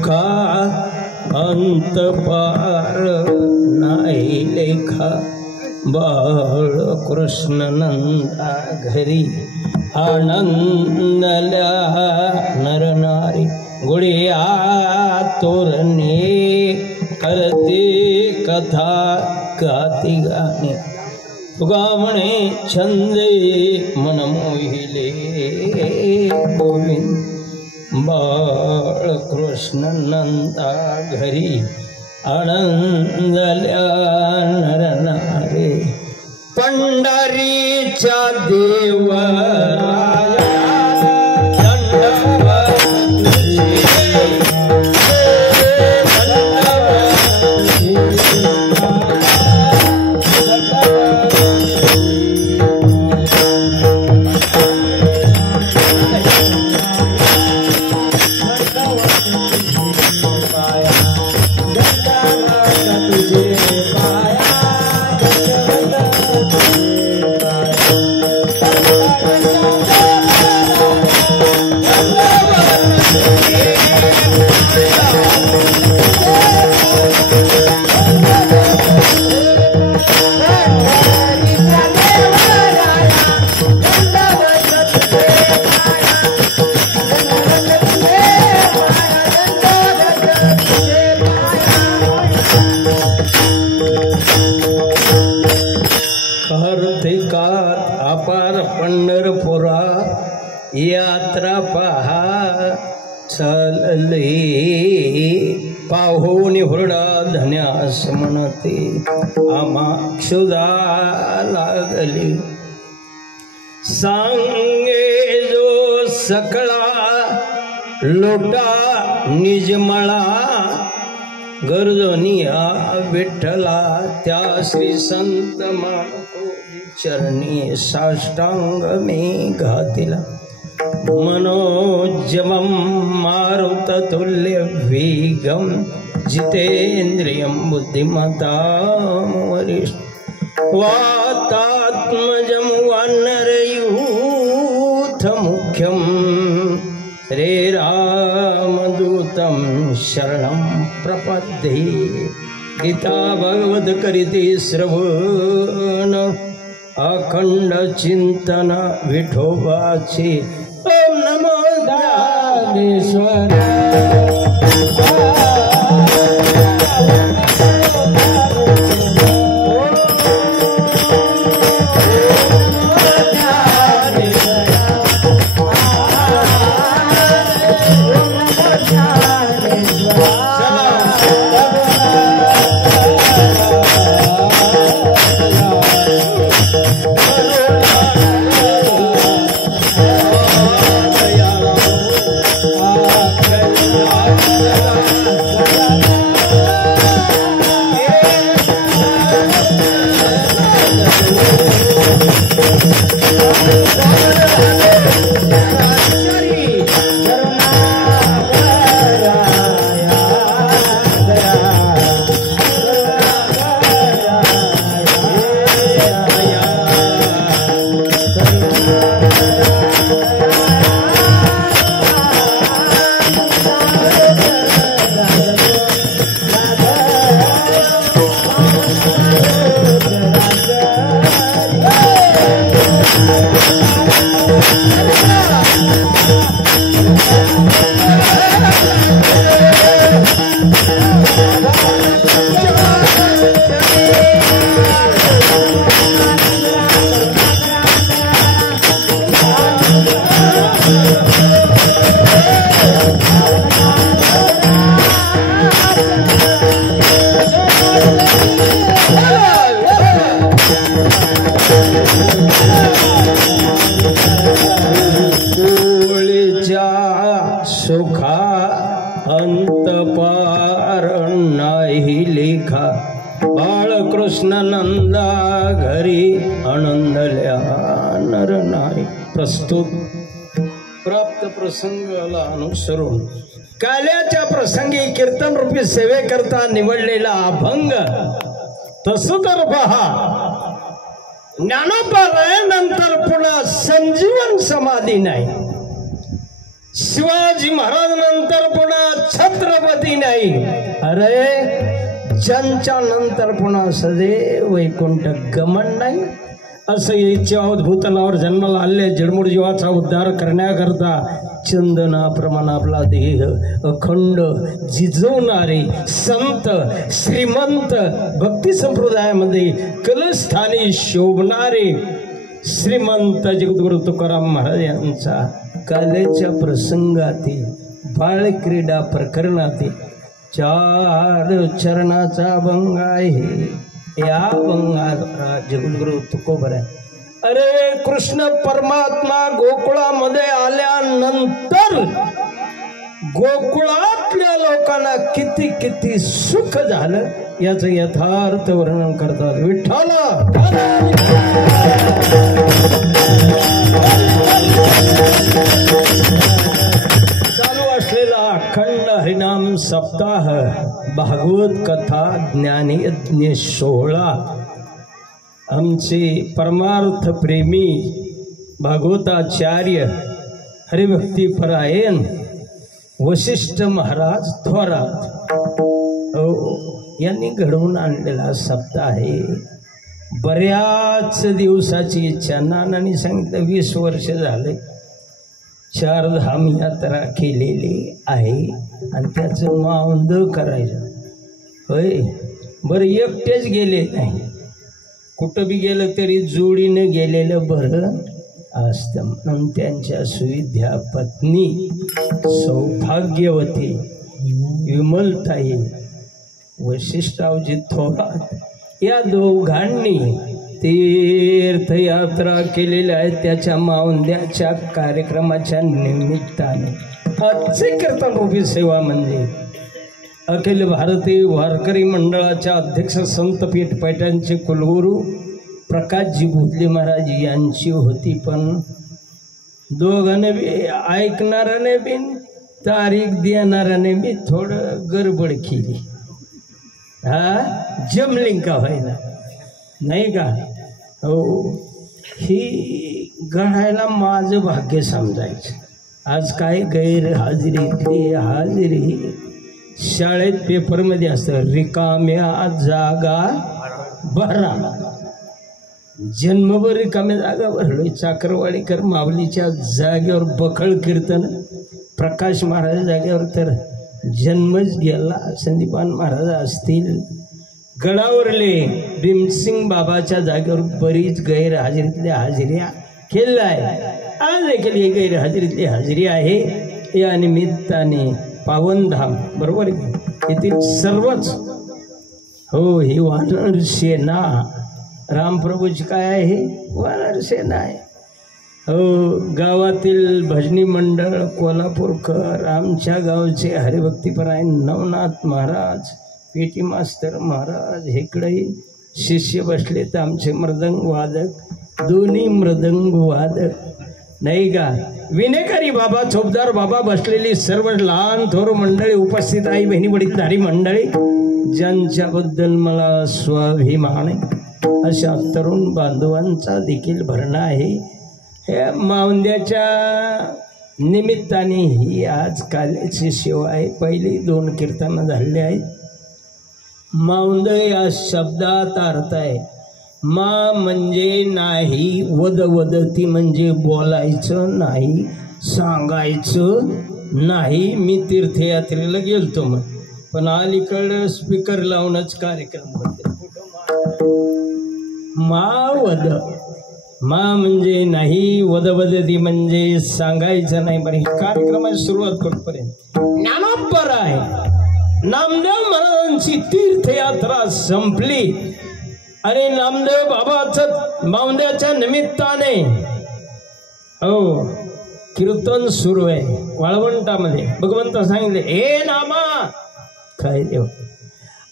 सुखा अंत पार नाही लेखा बाळ कृष्ण नंदा घरी आनंदल्या नरनारी गुडिया तोरणे करते कथा गाती गाणे तुगा म्हणे छंदे मन मोहिले गोविंद बाळ कृष्ण नंदा घरी आनंदल्या नरनारे पंढरीच्या देवराया अपार पंढरपुरा यात्रा पहा चालली पाहुनी हुरडा धन्यास म्हणते आम्हा क्षुधा लागली सांगे जो सकळा लोटा निजमळा गरजनिया विठ्ठला त्या श्री संत चरणी साष्टांग मी घातिला मनोजमं मारुततुल्य वेगं जितेन्द्रियं बुद्धिमतां वरिष्ठ वातात्मजं वानरयूथमुख्यं श्रीरामदूतं शरणं प्रपद्ये गीता भगवत करीते श्रवण अखंड चिंतन विठोबाचे ओम नमो ज्ञानेश्वर सुखा अंत पार नाही लेखा बाळकृष्ण नंदा घरी आनंदल्या नर नाही प्रस्तुत प्राप्त प्रसंगाला अनुसरून काल्याच्या प्रसंगी कीर्तन रूपी सेवेकरता निवडलेला अभंग तसं तर पहा ज्ञानोपालय नंतर पुन्हा संजीवन समाधी नाही शिवाजी महाराज नंतर पुन्हा छत्रपती नाही. अरे ज्यांच्या नंतर पुन्हा सदैव वैकुंठ गमन नाही. असं इच्छा भूतलावर जन्माला आले जडमूड जीवाचा उद्धार करण्याकरता चंदनाप्रमाणे आपला देह अखंड जिजवणारे संत श्रीमंत भक्ती संप्रदायामध्ये कलस्थानी शोभणारे श्रीमंत जगद्गुरु तुकाराम महाराज यांचा कालेच्या प्रसंगातील बाळक्रीडा प्रकरणातील 4 चरणाचा भंग आहे. या भंगाला जगद्गुरु तुकोबर आहे. अरे कृष्ण परमात्मा गोकुळामध्ये आल्यानंतर गोकुळातल्या लोकांना किती किती सुख झालं याचं यथार्थ वर्णन करतात. विठ्ठल चालू असलेला अखंड हरिनाम सप्ताह भागवत कथा ज्ञानयज्ञ 16 आमचे परमार्थ प्रेमी भागवताचार्य हरिभक्तीपरायण वशिष्ठ महाराज थोरात यांनी घडवून आणलेला सप्ताह आहे. बऱ्याच दिवसाची इच्छा. नानांनी सांगितलं 20 वर्ष झाले 4 धाम यात्रा केलेली आहे आणि त्याचं मावंद करायचं. होय बरं एकटेच गेले नाही, कुठं बी गेलं तरी जोडीनं गेलेलं बरं असतं. म्हणून त्यांच्या सुविद्या पत्नी सौभाग्यवती विमलताई वशिष्ठरावजी थोरात या दोघांनी तीर्थयात्रा केलेल्या आहे. त्याच्या मावंद्याच्या कार्यक्रमाच्या निमित्ताने आजचे कीर्तन रूपी सेवा म्हणजे अखिल भारतीय वारकरी मंडळाच्या अध्यक्ष संत पीठपाठांचे कुलगुरू प्रकाशजी भोसले महाराज यांची होती. पण दोघांनी बी ऐकणाऱ्याने बी तारीख देणाऱ्याने बी थोडं गडबड केली. जमलिंग का व्हायला नाही का. हो ही घडायला माझं भाग्य समजायचं. आज काय गैरहाजरीतली हाजरी शाळेत पेपरमध्ये असतं रिकाम्या जागा भरा. जन्मभर रिकाम्या जागा भरलोय. चाकरवाडीकर माऊलीच्या जागेवर बखळ कीर्तन, प्रकाश महाराज जागेवर तर जन्मच गेला. संदीपान महाराज असतील. गडावरले भीमसिंग बाबाच्या जागेवर बरीच गैरहाजरीतल्या हाजऱ्या केल्या आहे. आज देखील गैरहाजरीतली हाजरी आहे. या निमित्ताने पावनधाम बरोबर येथील सर्वच हो ही वानर सेना रामप्रभूची काय आहे वानर सेना आहे. हो गावातील भजनी मंडळ कोल्हापूरकर, आमच्या गावचे हरिभक्तीपरायण नवनाथ महाराज, पेटी मास्तर महाराज, इकडे शिष्य बसले तर आमचे मृदंग वादक, दोन्ही मृदंग वादक नाही का. विनेकरी बाबा, चोपदार बाबा, बसलेली सर्व लहान थोर मंडळी, उपस्थित आई बहिणी वडीलधारी मंडळी, ज्यांच्याबद्दल मला स्वाभिमान आहे अशा तरुण बांधवांचा देखील भरणा आहे. ह्या मावंद्याच्या निमित्ताने ही आज काल्याची सेवा आहे. पहिली 2 कीर्तनं झालेली आहेत. मावंद या शब्दात अर्थ आहे मा म्हणजे नाही, वदवदती म्हणजे बोलायचं नाही, सांगायचं नाही. मी तीर्थयात्रेला गेलतो मग, पण अलीकडं स्पीकर लावूनच कार्यक्रम करते. मा वद, मा म्हणजे नाही, वदवदती म्हणजे सांगायचं नाही. बरं कार्यक्रमाची सुरुवात कुठपर्यंत ज्ञानोबर आहे. नामदेव महाराजांची तीर्थयात्रा संपली आणि नामदेव बाबाचं मावंद्याच्या निमित्ताने हो कीर्तन सुरू आहे वाळवंटामध्ये. भगवंत सांगितले हे नामा काय देव.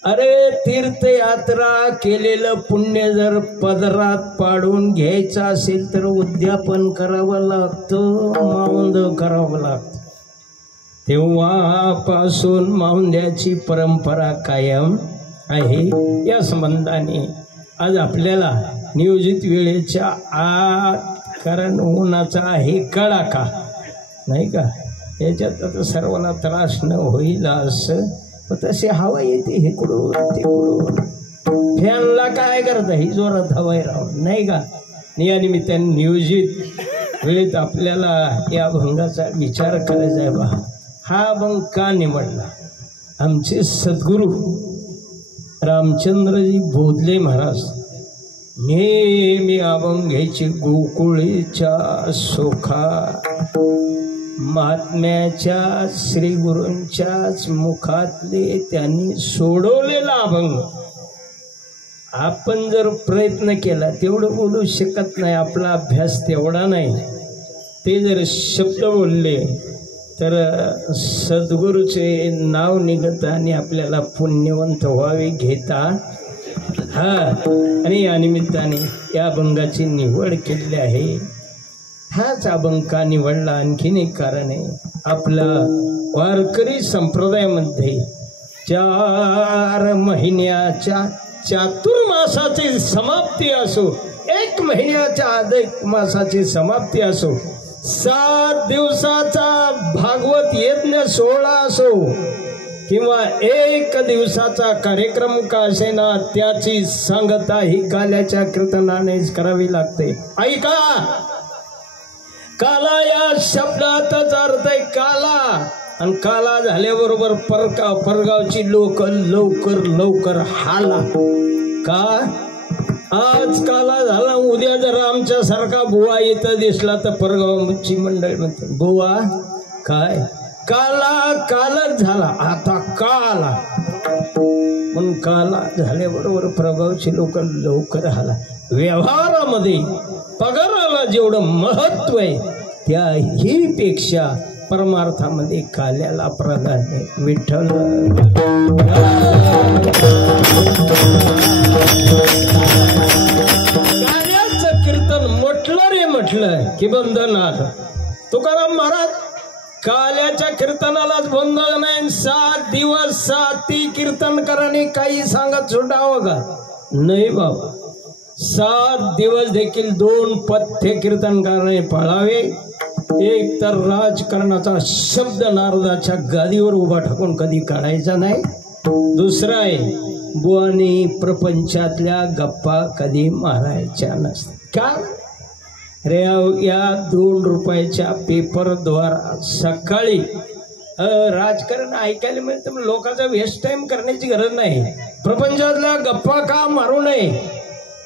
अरे तीर्थयात्रा केलेलं पुण्य जर पदरात पाडून घ्यायचं असेल तर उद्यापन करावं लागतं, मावंद करावं लागतं. तेव्हापासून मावंद्याची परंपरा कायम आहे. या संबंधाने आज आपल्याला नियोजित वेळेच्या आत, कारण उन्हाचा आहे कडाका नाही का, याच्यात आता सर्वांना त्रास न होईल असं, तशी हवा येते इकडून तिकडून. फॅनला काय करता, ही जोरात हवाय राहून नाही का. या निमित्ताने नियोजित वेळेत आपल्याला या अभंगाचा विचार करायचा आहे. बा हा अभंग का निवडला. आमचे सद्गुरू रामचंद्रजी बोधले महाराज नेहमी अभंग घ्यायचे. गोकुळीच्या सोखा महात्म्याच्या श्री गुरूंच्याच मुखातले त्यांनी सोडवलेला अभंग. आपण जर प्रयत्न केला तेवढं बोलू शकत नाही, आपला अभ्यास तेवढा नाही. ते जर शब्द बोलले तर सद्गुरूचे नाव निघत आणि आपल्याला पुण्यवंत व्हावे घेता. हा, आणि या निमित्ताने या अभंगाची निवड केलेली आहे. हाच अभंग का निवडला आणखीन एक कारण आहे. आपला वारकरी संप्रदायामध्ये 4 महिन्याच्या चातुर्मासाची समाप्ती असो, 1 महिन्याच्या अधिक मासाची समाप्ती असो, 7 दिवसाचा भागवत यज्ञ सोहळा असो किंवा 1 दिवसाचा कार्यक्रम का असेना, त्याची सांगता ही काल्याच्या कीर्तनानेच करावी लागते. ऐका, काला या शब्दातच अर्थ आहे काला. आणि काला झाल्याबरोबर परगावची लोक लवकर लवकर हाला. का आज काला झाला, उद्या जर आमच्या सारखा बुवा इथं दिसला तर परगावची मंडळी म्हणते बुवा काय काला कालच झाला, आता काला. म्हणून काला झाल्याबरोबर प्रभावची लोक लवकर हाला. व्यवहारामध्ये पगाराला जेवढं महत्व आहे त्याही पेक्षा परमार्थामध्ये काल्याला प्राधान्य. विठ्ठल काल्याचं कीर्तन म्हटलं रे म्हटलं की बंधनात. तुकाराम महाराज काल्याच्या कीर्तनालाच बंधन नाही. 7 दिवस 7 कीर्तन कराने काही सांगत सुटावं का नाही बाबा. 7 दिवस देखील 2 पथ्य कीर्तनकाराने पाळावे. एक तर राजकारणाचा शब्द नारदाच्या गादीवर उभा ठाकून कधी काढायचा नाही. दुसरा आहे बुवानी प्रपंचातल्या गप्पा कधी मारायच्या नसतात. का रे, या 2 रुपयाच्या पेपरद्वारा सकाळी राजकारण ऐकायला मिळतं. लोकांचा वेस्ट टाइम करण्याची गरज नाही. प्रपंचातल्या गप्पा का मारू नये.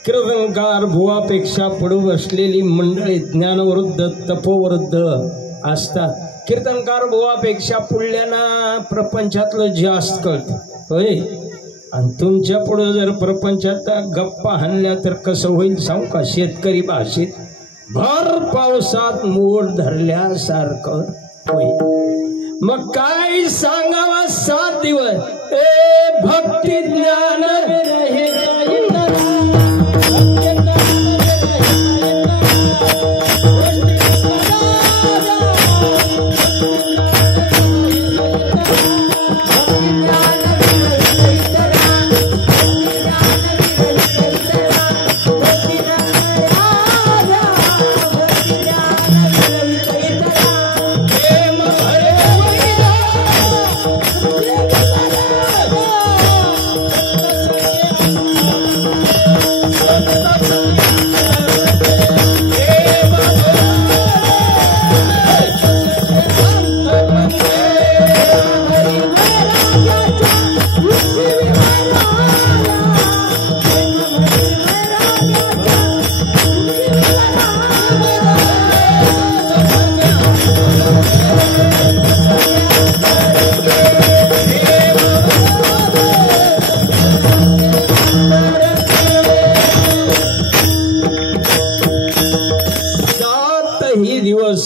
कीर्तनकार बुवापेक्षा पुढे बसलेली मंडळी ज्ञानवृद्ध तपोवृद्ध असतात. कीर्तनकार बुवापेक्षा पुढल्यांना प्रपंचातलं जास्त कळतं होय. आणि तुमच्या पुढे जर प्रपंचात गप्पा हाणल्या तर कसं होईल सांगू का. शेतकरी भाषेत भर पावसात मोड धरल्यासारखं होय. मग काय सांगावा 7 दिवस भक्ती ज्ञान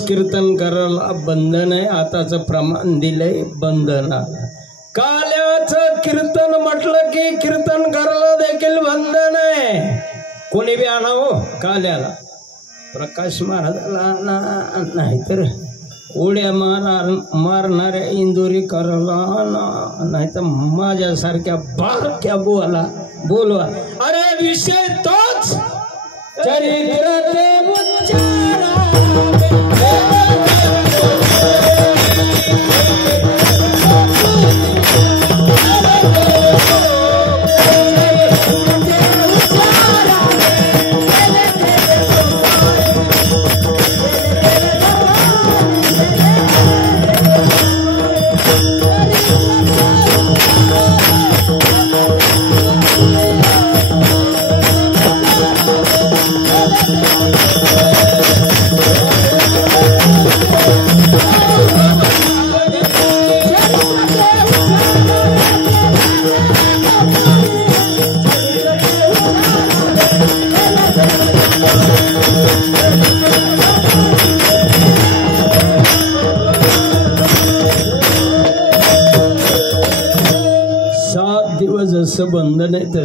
कीर्तन करायला बंधन आहे. आताचं प्रमाण दिलंय बंधना. काल्याचं कीर्तन म्हटलं की कीर्तन करायला देखील बंधन आहे. कोणी बी आणा हो काल्याला. प्रकाश महाराजाला नाहीतर उड्या मारणाऱ्या इंदोरी करायला नाहीतर माझ्यासारख्या बारक्या बुवाला बोलवा. अरे विषय तोच चरित्र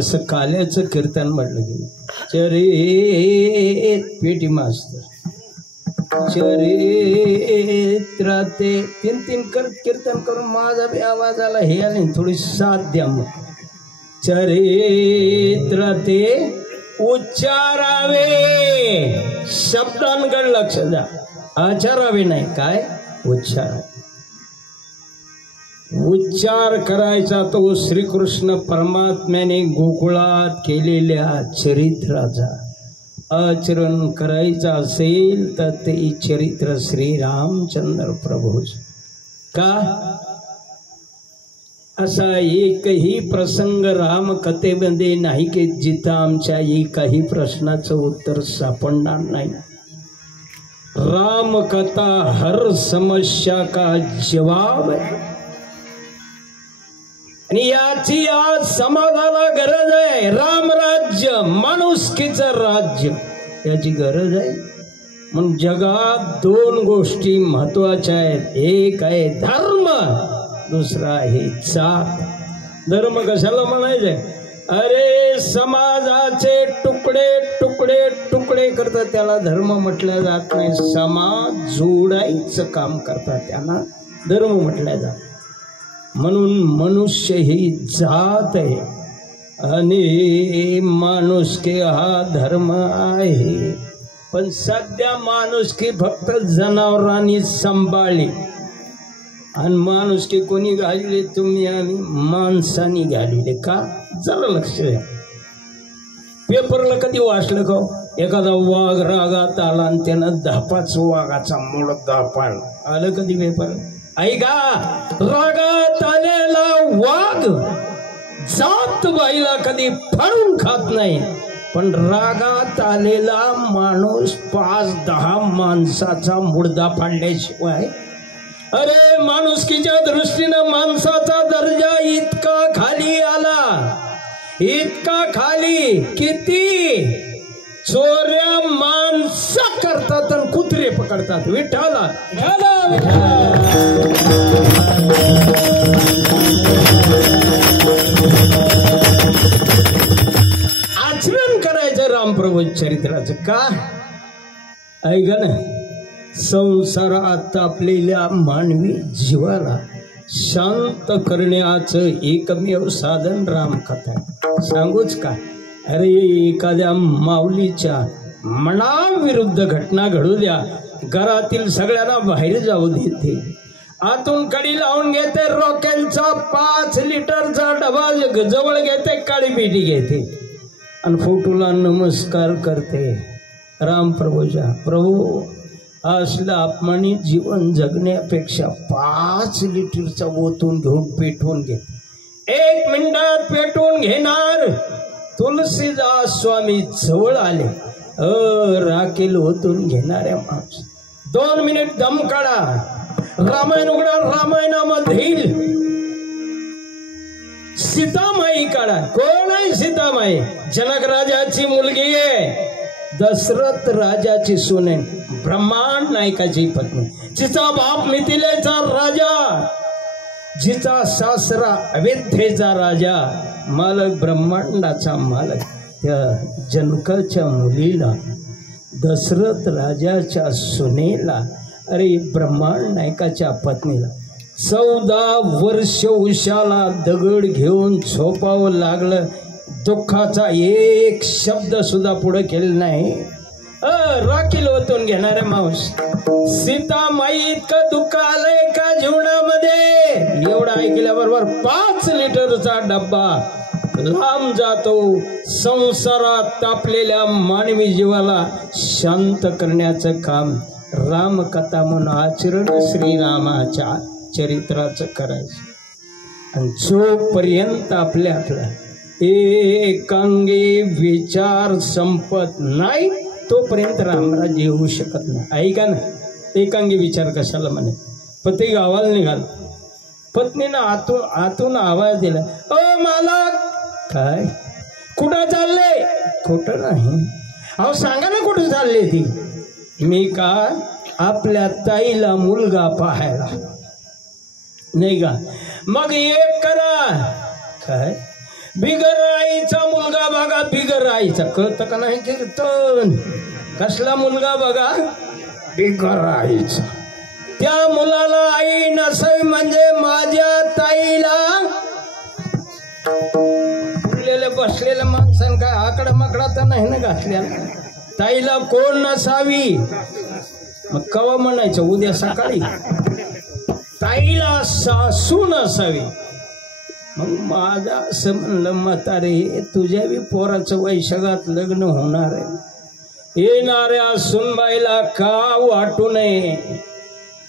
जसं काल्याचं कीर्तन म्हटलं गेलं, चरित पेटी मास्तर चरित्र ते तीन तीन करत कीर्तन करून माझा बी आवाज आला, हे आले थोडी साथ द्या मग. चरित्र ते उच्चारावे, शब्दांकडे लक्ष द्या, आचारावे नाही, काय उच्चार. उच्चार करायचा तो श्रीकृष्ण परमात्म्याने गोकुळात केलेल्या चरित्राचा. आचरण करायचं असेल तर ते चरित्र श्रीरामचंद्र प्रभूच. का असा एकही प्रसंग राम कथेमध्ये नाही की जिथं आमच्या एकाही प्रश्नाचं उत्तर सापडणार नाही. राम कथा हर समस्या का जवाब आहे. आणि याची आज समाजाला गरज आहे. रामराज्य, माणुसकीचं राज्य, याची गरज आहे. म्हणून जगात दोन गोष्टी महत्वाच्या आहेत. एक आहे धर्म, दुसरा आहे जात. धर्म कशाला म्हणायचंय? अरे समाजाचे तुकडे तुकडे तुकडे करतात त्याला धर्म म्हटलं जात नाही. समाज जोडायचं काम करतात त्याला धर्म म्हटलं जात. म्हणून मनुष्य ही जात आहे आणि माणुसकी हा धर्म आहे. पण सध्या माणुसकी फक्त जनावरांनी सांभाळली आणि माणुसकी कोणी घालले? तुम्ही आणि माणसांनी घालले. का? जरा लक्ष द्या. पेपरला कधी वाचलं का एखादा वाघ रागात आला आणि त्यानं 10-5 वाघाचा मुडदा पाडला? आलं कधी पेपर? ऐका, रागात आलेला वाघ जात बाईला कधी फाडून खात नाही, पण रागात आलेला माणूस 5-10 माणसाचा मुडदा फाडल्याशिवाय. अरे माणुसकीच्या दृष्टीनं माणसाचा दर्जा इतका खाली आला, इतका खाली. किती चोऱ्या माणसा करतात आणि कुत्रे पकडतात. विठ्ठला आचरण करायचं रामप्रभू चरित्राचं. का? ऐका ना, संसारात आपलेल्या मानवी जीवाला शांत करण्याचं एकमेव साधन रामकथा. सांगूच का? अरे एखाद्या माऊलीच्या मनाविरुद्ध घटना घडू द्या, घरातील सगळ्यांना बाहेर जाऊ देते, आतून कडी लावून घेते, रॉकेलचा 5 लिटरचा डबा जवळ घेते, काळी पेटी घेते आणि फोटोला नमस्कार करते रामप्रभूच्या. प्रभू असलं अपमानित जीवन जगण्यापेक्षा 5 लिटरचा ओतून घेऊन पेटवून घे. 1 मिनिटात पेटवून घेणार. तुलसीदास स्वामी जवळ आले, राखेल ओतून घेणाऱ्या माणूस 2 मिनिट दम काढा. रामायण उघडा, रामायणामध्ये सीतामाई काढा. कोण आहे सीतामाई? जनक राजाची मुलगी आहे, दशरथ राजाची सून आहे, ब्रह्मांड नायकाची पत्नी. जिचा बाप मिथिलेचा राजा, जिचा सासरा अयोध्येचा राजा, मालक ब्रह्मांडाचा मालक. त्या जनकाच्या मुलीला, दशरथ राजाच्या सुनेला, अरे ब्रह्मांड नायकाच्या पत्नीला 14 वर्ष उशाला दगड घेऊन झोपावं लागलं. दुःखाचा एक शब्द सुद्धा पुढे केला नाही. राखील ओतून घेणाऱ्या मावस सीतामाई इतकं दुःख आलंय का जीवनामध्ये? एवढं ऐकल्याबरोबर 5 लिटरचा डब्बा लांब जातो. संसारात तापलेल्या मानवी जीवाला शांत करण्याचं काम रामकथा म्हणून आचरण श्रीरामाच्या चरित्राचं करायचं. आणि जोपर्यंत आपल्यातला एकांगी विचार संपत नाही तोपर्यंत रामराज्य येऊ शकत नाही. ऐका ना, एकांगी विचार कशाला म्हणे? पती गावाला निघाला, पत्नीनं आतून आवाज दिला, ओ मालक. काय? कुठं चालले? खोटं नाही. अहो सांगा ना कुठं चालले ती? मी का आपल्या ताईला मुलगा पाहायला. नाही का? मग एक करा. काय? बिगर आईचा मुलगा बघा, बिगर आईचा. कळतं का नाही कीर्तन? कसला मुलगा बघा, बिगर आईचा. त्या मुलाला आई नसावी म्हणजे माझ्या ताईला बसलेल्या माणसानं काय आकडा माकडा तर नाही ना घातलेला. ताईला कोण नसावी? मग कवा म्हणायचं? उद्या सकाळी. ताईला सासू नसावी. मग माझा असं म्हणलं, म्हातारे तुझ्या बी पोराचं वैशाखात लग्न होणार आहे. येणाऱ्या सुनबाईला का वाटू नये?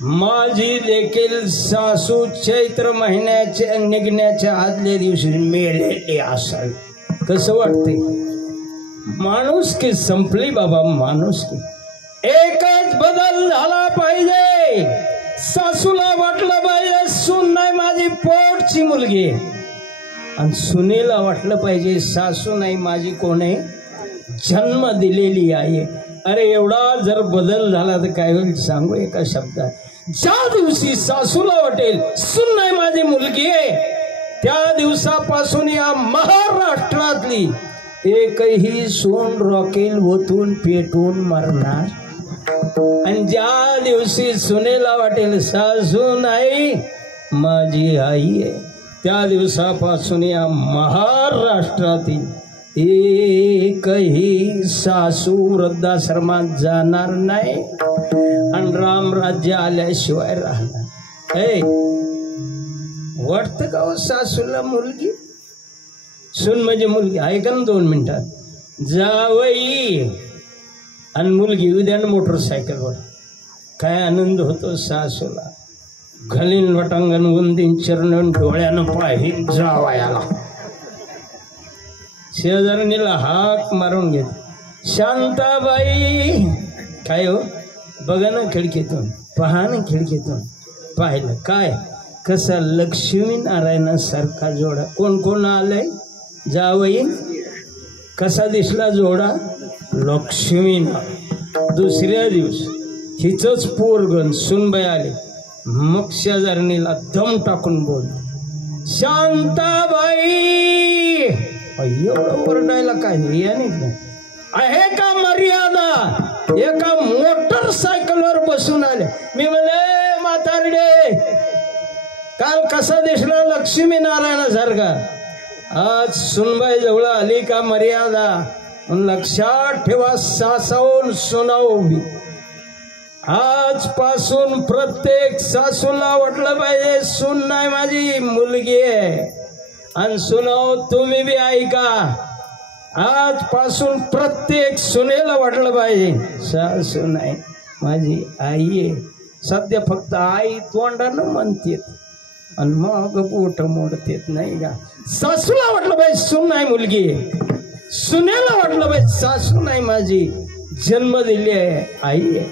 माझी देखील सासू चैत्र महिन्याच्या निघण्याच्या आदल्या दिवशी मेलेली असावी. कसं वाटते? माणुसकी संपली बाबा, माणुसकी. एकच बदल झाला पाहिजे. सासूला वाटलं पाहिजे सून नाही माझी पोटची मुलगी आहे, आणि सुनेला वाटलं पाहिजे सासू नाही माझी कोण आहे, जन्म दिलेली आहे. अरे एवढा जर बदल झाला तर काय होईल सांगू एका शब्दात. ज्या दिवशी सासूला वाटेल सून नाही माझी मुलगी आहे, त्या दिवसापासून या महाराष्ट्रातली एकही सून रॉकेल ओतून पेटून मरणार. आणि ज्या दिवशी सुनेला वाटेल सासू नाही माझी आई आहे, त्या दिवसापासून या महाराष्ट्रातील एकही सासू वृद्धाश्रमात जाणार नाही आणि रामराज्य आल्याशिवाय राहणार. ए वाटतं का हो सासूला मुलगी? सून म्हणजे मुलगी. ऐका ना 2 मिनिटात. जावई आणि मुलगी उद्या मोटरसायकलवर काय आनंद होतो सासूला. घालीन वटांगण गुंदीन चरण डोळ्यानं पाहीन जावयाला. शेजारणीला हाक मारून घेत, शांताबाई काय हो? बघा ना खिडकीतून, पहा ना खिडकीतून. पाहिलं काय कसा लक्ष्मीनारायणासारखा जोडा. कोण कोण आलंय? जावई. कसा दिसला जोडा? लक्ष्मीनारायण. दुसऱ्या दिवशी हिचंच पोरगण सुनबाई आले. मग शेजारणीला दम टाकून बोल, शांताबाई. एवढं ओरडायला काय आहे का मर्यादा? एका मोटरसायकलवर बसून आले. मी म्हणे म्हातारडे काल कसा दिसला लक्ष्मीनारायणासारखा, आज सुनबाई जवळ आली का मर्यादा? लक्षात ठेवा सासावून सुनावली. आजपासून प्रत्येक सासूला वाटलं पाहिजे सून नाही माझी मुलगी आहे. आणि सुनाव तुम्ही बी ऐका, आजपासून प्रत्येक सुनेला वाटलं पाहिजे सासू नाही माझी आई आहे. सध्या फक्त आई तोंडानं म्हणते आणि मग पोट मोडतेत नाही का. सासूला वाटलं पाहिजे सून नाही मुलगी आहे, सुनेला वाटलं पाहिजे सासू नाही माझी जन्म दिली आहे आई आहे.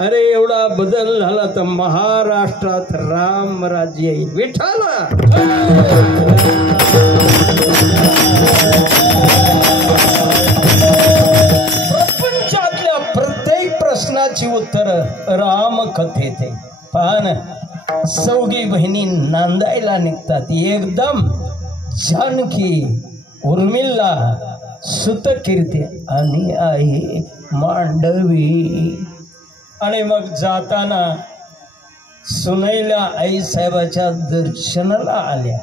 अरे एवढा बदल झाला तर महाराष्ट्रात राम राज्य येईल. विठ्ठला प्रपंचातल्या प्रत्येक प्रश्नाची उत्तर राम कथेत आहे. पहा ना, चौघी बहिणी नांदायला निघतात. एकदम जानकी, उर्मिला, सुतकीर्ती आणि आई मांडवी. आणि मग जाताना सुनैला आई साहेबाच्या दर्शनाला आल्या.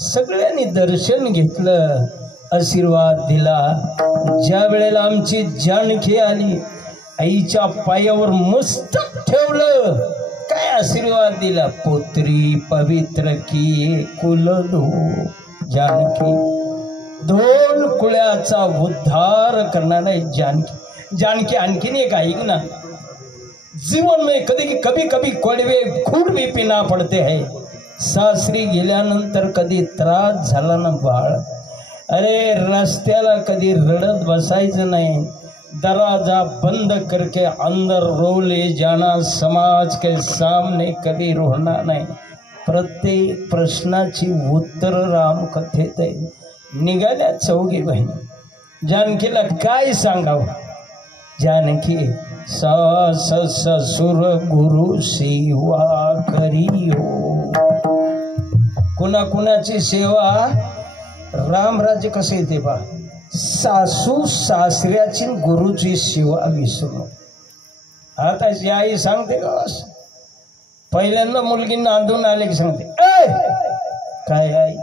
सगळ्यांनी दर्शन घेतलं, आशीर्वाद दिला. ज्या वेळेला आमची जानकी आली, आईच्या पायावर मस्तक ठेवलं. काय आशीर्वाद दिला? पुत्री पवित्र की कुलदो जानकी. 2 कुळाचा उद्धार करणारा जानकी. जानकी आणखीन एक ऐक ना, जीवन में कभी कभी कड़वे खून भी पीना पड़ते हैं. सासरी गेल्यानंतर कधी त्रास झाला ना बाळ, अरे रस्त्याला कधी रडत बसायचं नाही. दरवाजा बंद करके अंदर रो ले जाना. समाज के सामने कधी रोना नाही. प्रत्येक प्रश्नाची उत्तर रामकथेत आहे. निघाल्या चौघी बहिणी. जानकीला काय सांगावं? जानकी सास ससुर गुरु सेवा करियो. कुणाकुणाची सेवा? रामराज्य कसं येते पा, सासू सासऱ्याची गुरुची सेवा विसरू. आता जी आई सांगते का, पहिल्यांदा मुलगी नांदून आले की सांगते, ए काय आई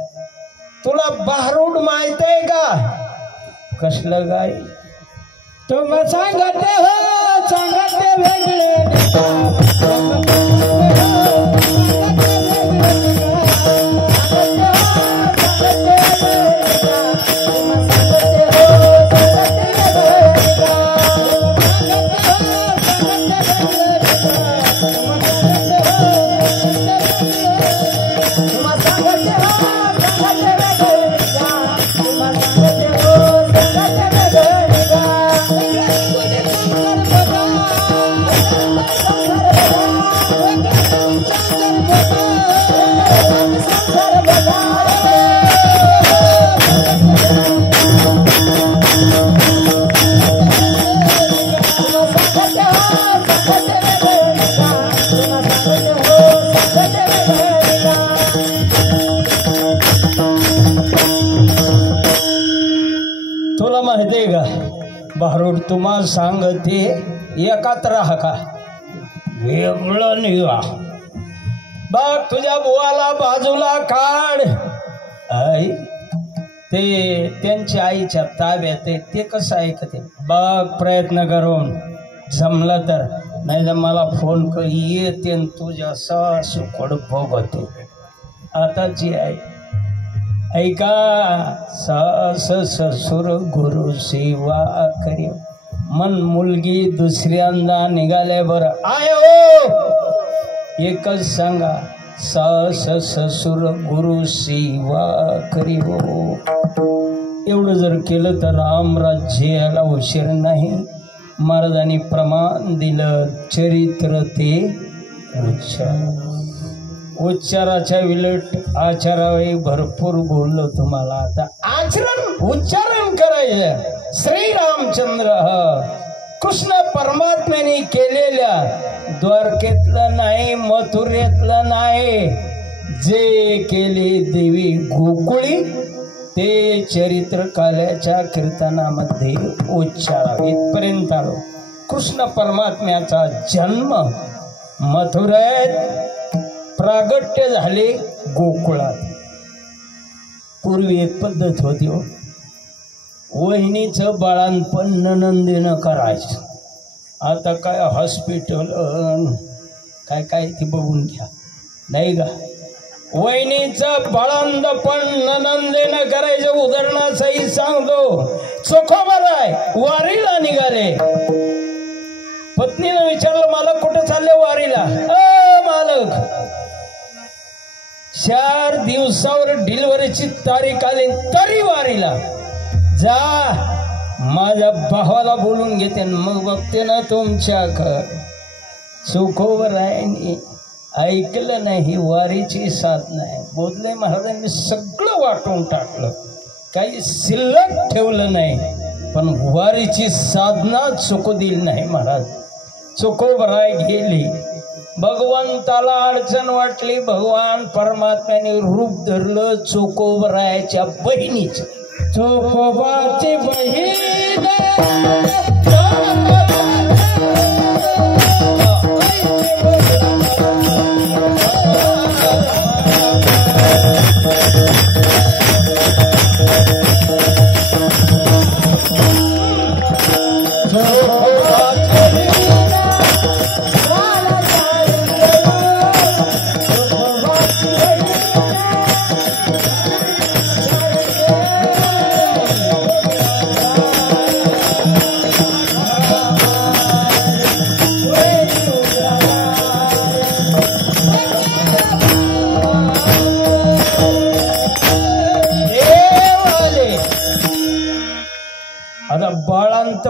तुला बाहरूड माहित आहे का? कसलं गाय? तुम सांगते हो सांगते वेगळे बारूड तुम्हाला सांगते एकात राहा का वेगळं निघा. बघ तुझ्या बुवाला बाजूला काढ. आई ते त्यांच्या आईच्या ताब्यात आहे, ते कसं ऐकते बघ. प्रयत्न करून जमलं तर, नाही तर मला फोन कर, येते तुझ्या सासूकड बघतो. आताची आई ऐका, सास ससुर गुरु सेवा करी. मन मुलगी दुसऱ्यांदा निघाले बरं आयो, एकच सांगा, सास ससुर गुरु सेवा करी हो. एवढं जर केलं तर रामराज्य याला उशीर नाही. महाराजांनी प्रमाण दिलं, चरित्र ते उच्चार. उच्चाराच्या विलट आचारावेळी भरपूर बोललो तुम्हाला. आता आचरण उच्चारण करायचं. श्रीरामचंद्र कृष्ण परमात्म्याने केलेल्या द्वारकेतलं नाही, मथुरेतलं नाही, जे केले देवी गोकुळी ते चरित्र काल्याच्या कीर्तनामध्ये उच्चारावे. इथपर्यंत आलो. कृष्ण परमात्म्याचा जन्म मथुरेत, प्रागट्य झाले गोकुळात. पूर्वी एक पद्धत होती हो, वहिनीचं बाळांपण ननंदीनं करायचं. आता काय हॉस्पिटल काय काय ते बघून घ्या, नाही का? वहिनीचं बाळांपण ननंदीनं करायचं. उदाहरणासही सांगतो, चोखोबाराय वारीला निघाले. पत्नीनं विचारलं, मालक कुठे चालले वारीला? मालक 4 दिवसावर डिलिव्हरीची तारीख आली तरी वारीला जा. माझ्या भावाला बोलून घेते, मग बघते ना तुमच्या सुखोवर आहे. ऐकलं नाही, वारीची साथ नाही. बोधले महाराजांनी सगळं वाटून टाकलं, काही शिल्लक ठेवलं नाही, पण वारीची साधना चुकू दिली नाही महाराज. चुकोबराय गेली. भगवंताला अडचण वाटली, भगवान परमात्म्याने रूप धरलं चोकोबरायाच्या बहिणीचं. चोकोबाची बहीण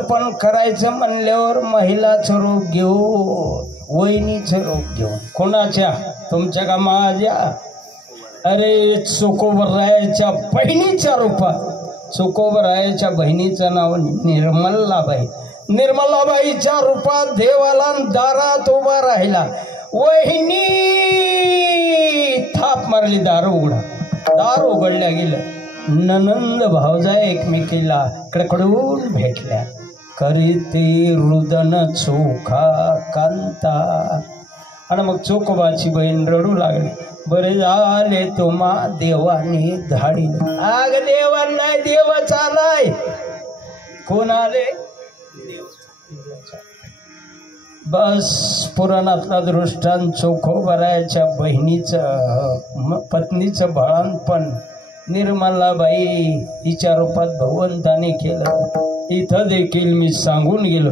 पण करायचं म्हणल्यावर महिलाचं रूप घेऊ, वहिनीचं रूप घेऊ. कोणाच्या? तुमच्या का माझ्या? अरे चोकोबरायाच्या बहिणीच्या रूपात. चोकोबरायाच्या बहिणीचं नाव निर्मलाबाई. निर्मलाबाईच्या रूपात देवाला दारात उभा राहिला. वहिनी थाप मारली, दार उघडा. दार उघडल्या गेलं. ननंद भावजा एकमेकीला कडकडून भेटल्या. करीते रुदन चोखा कांता. आणि मग चोखोबाची बहीण रडू लागली. बरे झाले तुम्हा देवाने धाडी. आग देवा नाही, देवच आलाय. कोण आले? बस पुराणातला दृष्टांत चोखोबरायाच्या बहिणीचं पत्नीचं बाळंतपण निर्मलाबाई हिच्या रूपात भगवंताने केलं. इथं देखील मी सांगून गेलो,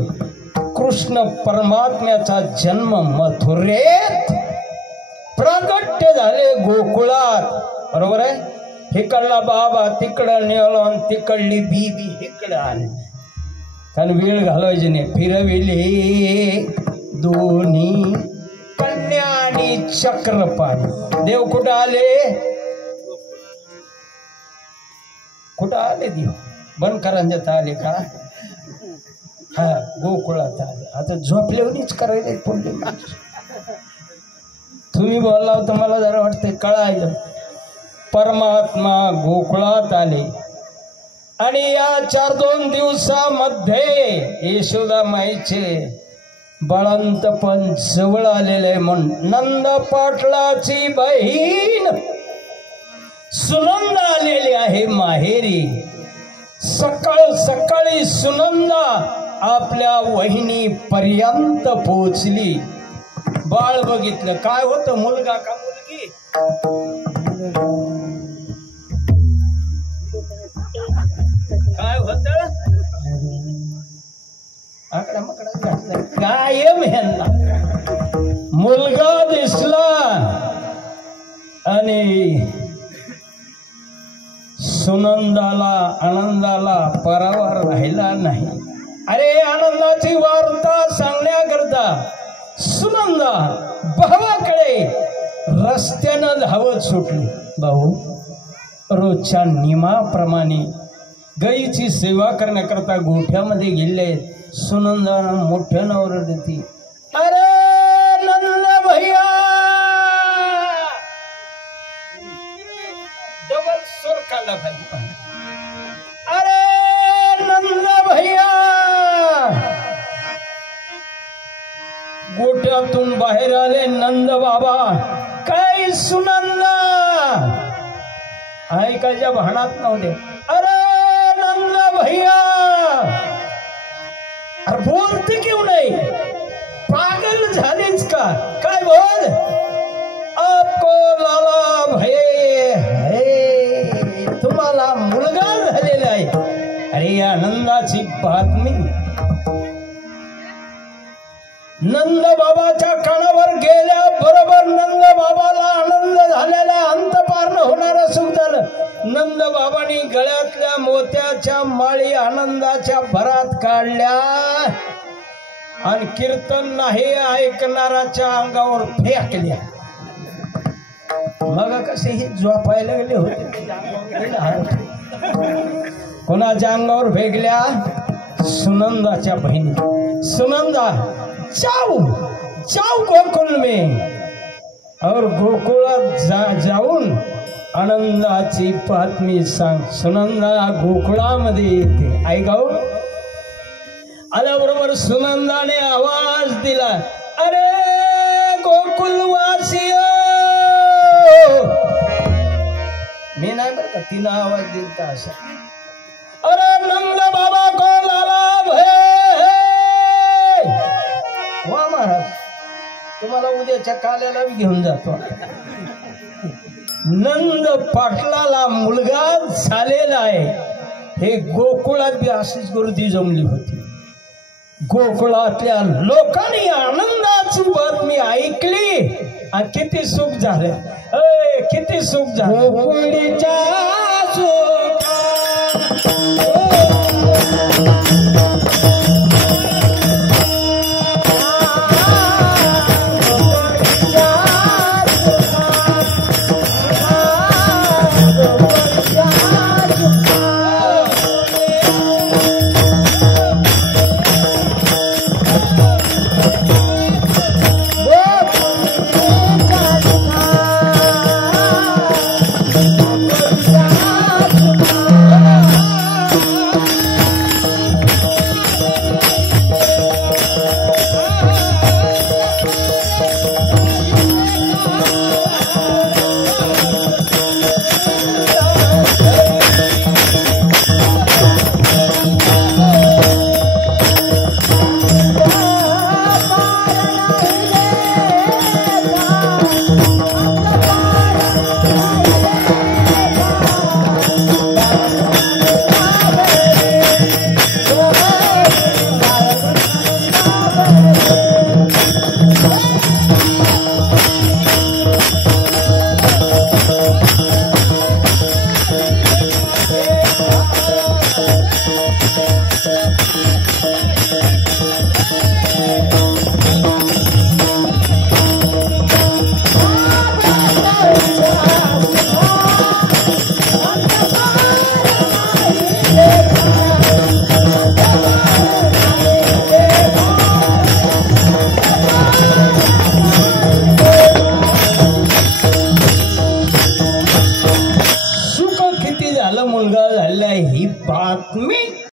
कृष्ण परमात्म्याचा जन्म मथुरेत, प्रागट्य झाले गोकुळात. बरोबर आहे. हिकडला बाबा तिकडं नेलो, तिकडली बीबी इकडं आली. कारण वेळ घालवायची नाही. फिरविले दोन्ही कन्या आणि चक्रपाणी. देव कुठं आले? कुठं आले देव? बनकरांच्यात आले का? हा, गोकुळात आले. आता झोपल्यावरच करायला पुढले. तुम्ही बोलला तर मला जरा वाटतंय कळायला. परमात्मा गोकुळात आले आणि या 4-2 दिवसामध्ये यशोदा माईचे बाळंतपण जवळ आलेले. म्हणून नंद पाटलाची बहीण सुनंदा आलेली आहे माहेरी. सकाळी सुनंदा आपल्या वहिनी पर्यंत पोहोचली. बाळ बघितलं. काय होतं? मुलगा का मुलगी? काय होत? आकडा मकडा घातला. कायम ह्यांना मुलगा दिसला आणि सुनंदाला आनंदाला परावर राहिला नाही. अरे आनंदाची वार्ता सांगण्याकरता सुनंदा भावाकडे रस्त्यानं धावत सुटली. भाऊ रोजच्या नियमाप्रमाणे गाईची सेवा करण्याकरता गोठ्यामध्ये गेले. सुनंदानं मोठ्यानं ओरडती, अरे नंद भैया. डबल स्वर काढला पाहिजे. अरे नंद भैया. गोठ्यातून बाहेर आले नंद बाबा. काय सुनंदा? ऐकायच्या भानात नव्हते. अरे नंद भैया. अरे बोलते क्यों नाही? पागल झालीच का? काय बोल? आपको लाला भय है, तुम्हाला मुलगा झालेला आहे. अरे या आनंदाची बातमी नंद बाबाच्या कानावर गेल्या बरोबर नंद बाबाला आनंद झालेला, अंत पार न होणारा सुख झालं. नंद बाबांनी गळ्यातल्या मोत्याच्या माळी आनंदाच्या भरात काढल्या आणि कीर्तन नाही ऐकणाराच्या अंगावर फेकल्या. मग कसे हे झोपायला गेले होते. कोणाच्या अंगावर फेकल्या? सुनंदाच्या बहिणी. सुनंदा जाओ गोकुल में. और गोकुळात जाऊन आनंदाची बातमी सांग. सुनंदा गोकुळामध्ये येते. ऐकाव. आल्याबरोबर सुनंदाने आवाज दिला, अरे गोकुलवासी. मी नाही बरं का, तिनं आवाज दिला असा. अरे नंद बाबा को लाला भय. वा महाराज, तुम्हाला उद्याच्या काल्याला घेऊन जातो. नंद पाटलाला मुलगा झालेला आहे. हे गोकुळात बी अशीच गर्दी जमली होती. गोकुळातल्या लोकांनी आनंदाची बातमी ऐकली आणि किती सुख झाले. किती सुख झाले. गोकुळीच्या सुखा